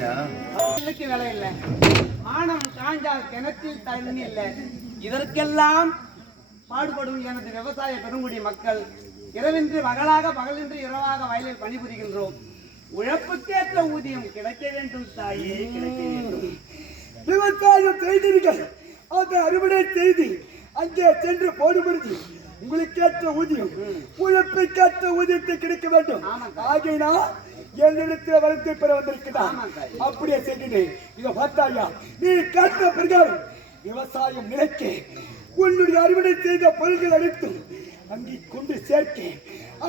வேலை இல்லை, மானம் காஞ்சால் கிணற்றில் தண்ணி இல்லை. இதற்கெல்லாம் பாடுபடும் எனது விவசாய பெருங்குடி மக்கள் இரவின்றி பகலாக, பகலின்றி இரவாக வயலில் பணிபுரிகின்றோம். உழைப்புக்கேற்ற ஊதியம் கிடைக்க வேண்டும் தாயே, கிடைக்க வேண்டும். விவசாயம் செய்தீர்கள், அந்த அறுவடை செய்து அங்கே சென்று போடுபடுத்தி உங்களுக்கேற்ற ஊதியம், உழைப்புக்கேற்ற ஊதியத்தை கிடைக்க வேண்டும். ஆகையினா என்னிடத்தில் வளர்த்து பெற வந்திருக்கிறான். அப்படியே செய்கிறேன். இதை பார்த்தாயா, நீ காட்ட பிரகாரம் விவசாயம் நிலைக்க உன்னுடைய அறுவடை செய்த பொருள்கள் அனைத்தும் அங்கே கொண்டு சேர்க்க.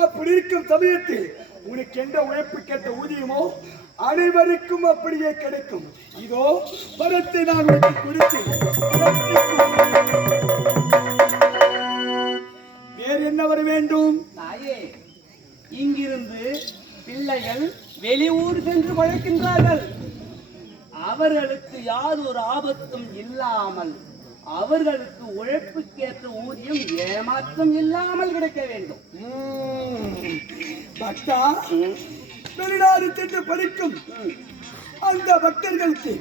அப்படி இருக்கும் சமயத்தில் உனக்கு எந்த உழைப்புக்கேற்ற ஊதியமோ அனைவருக்கும் அப்படியே கிடைக்கும். இதோ பணத்தை நான் உனக்கு கொடுத்து வேறு என்ன வர வேண்டும்? தாயே, இங்கிருந்து பிள்ளைகள் வெளியூர் சென்று உழைக்கின்றார்கள். அவர்களுக்கு யாதொரு ஆபத்தும் இல்லாமல், அவர்களுக்கு உழைப்புக்கேற்ற ஊதியம் ஏமாற்றம் இல்லாமல் கிடைக்க வேண்டும். பக்தா, வெளிநாடு சென்று படிக்கும் அந்த பக்தர்களுக்கு,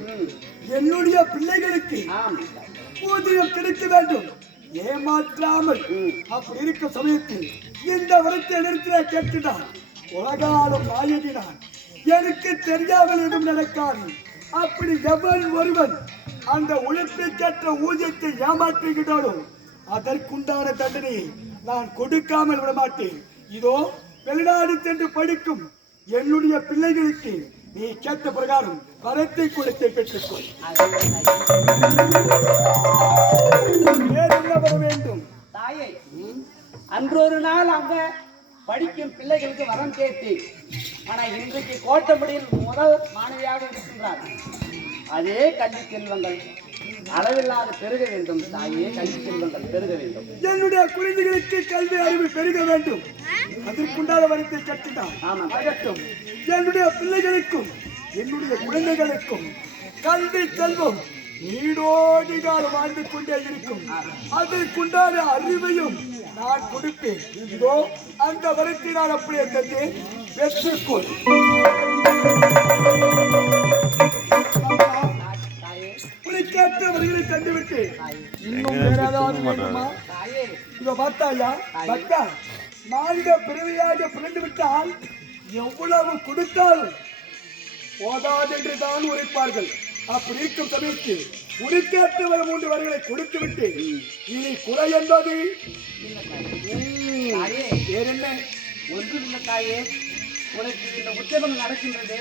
என்னுடைய பிள்ளைகளுக்கு ஊதியம் கிடைக்க வேண்டும், ஏமாற்றாமல். அப்படி இருக்கும் சமயத்தில் இந்த வரத்தை நிறுத்தின கேட்கிறான். உலகாலும் நாயகினான், எனக்கு தெரியாமல் எதுவும் நடக்காது. அப்படி எவன் ஒருவன் அந்த உழைப்புக்கேற்ற ஊதியத்தை ஏமாற்றுகிறானோ அதற்குண்டான தண்டனையை நான் கொடுக்காமல் விடமாட்டேன். இதோ வெளிநாடு சென்று படிக்கும் என்னுடைய பிள்ளைகளுக்கு நீ கேட்ட பிரகாரம் வரத்தை கொடுத்து பெற்றுக்கொள். வர வேண்டும் தாயை, அன்றொரு நாள் அங்க படிக்கும் பிள்ளைகளுக்கு வரம் கேட்டு, ஆனால் இன்றைக்கு கோட்டப்படியில் முதல் மாணவியாக இருக்கின்றார். அதே கல்வி செல்வங்கள் அளவில்லாத பெருக வேண்டும் தாயே, கல்வி செல்வங்கள் பெருக வேண்டும். என்னுடைய குழந்தைகளுக்கு கல்வி அறிவு பெருக வேண்டும், அதற்குண்டான வரத்தை கட்டினார். ஆகட்டும், என்னுடைய பிள்ளைகளுக்கும் என்னுடைய குழந்தைகளுக்கும் கல்வி செல்வம் நீடோடி காலம் வாழ்ந்து கொண்டே இருக்கும். அதற்குண்டான அறிவையும் நான் கொடுப்பேன். இதோ அந்த வரத்தை நான் அப்படியே தந்து பெற்றுக்கொள். உனக்கேற்றவர்களை தந்துவிட்டு இன்னும் வேற ஏதாவது வேண்டுமா? இத பார்த்தாயா பக்தா, மாநில பிறவியாக பிறந்து விட்டால் எவ்வளவு கொடுத்தாலும் போதாதென்றுதான் உரைப்பார்கள். அப்படி இருக்கும் சமயத்தில் உனக்கேற்றவர் 3 வரிகளை கொடுத்து விட்டு இனி குறை என்பது வேற என்ன? ஒன்றும் இல்லை தாயே, உனக்கு இந்த உற்சவம் நடக்கின்றது.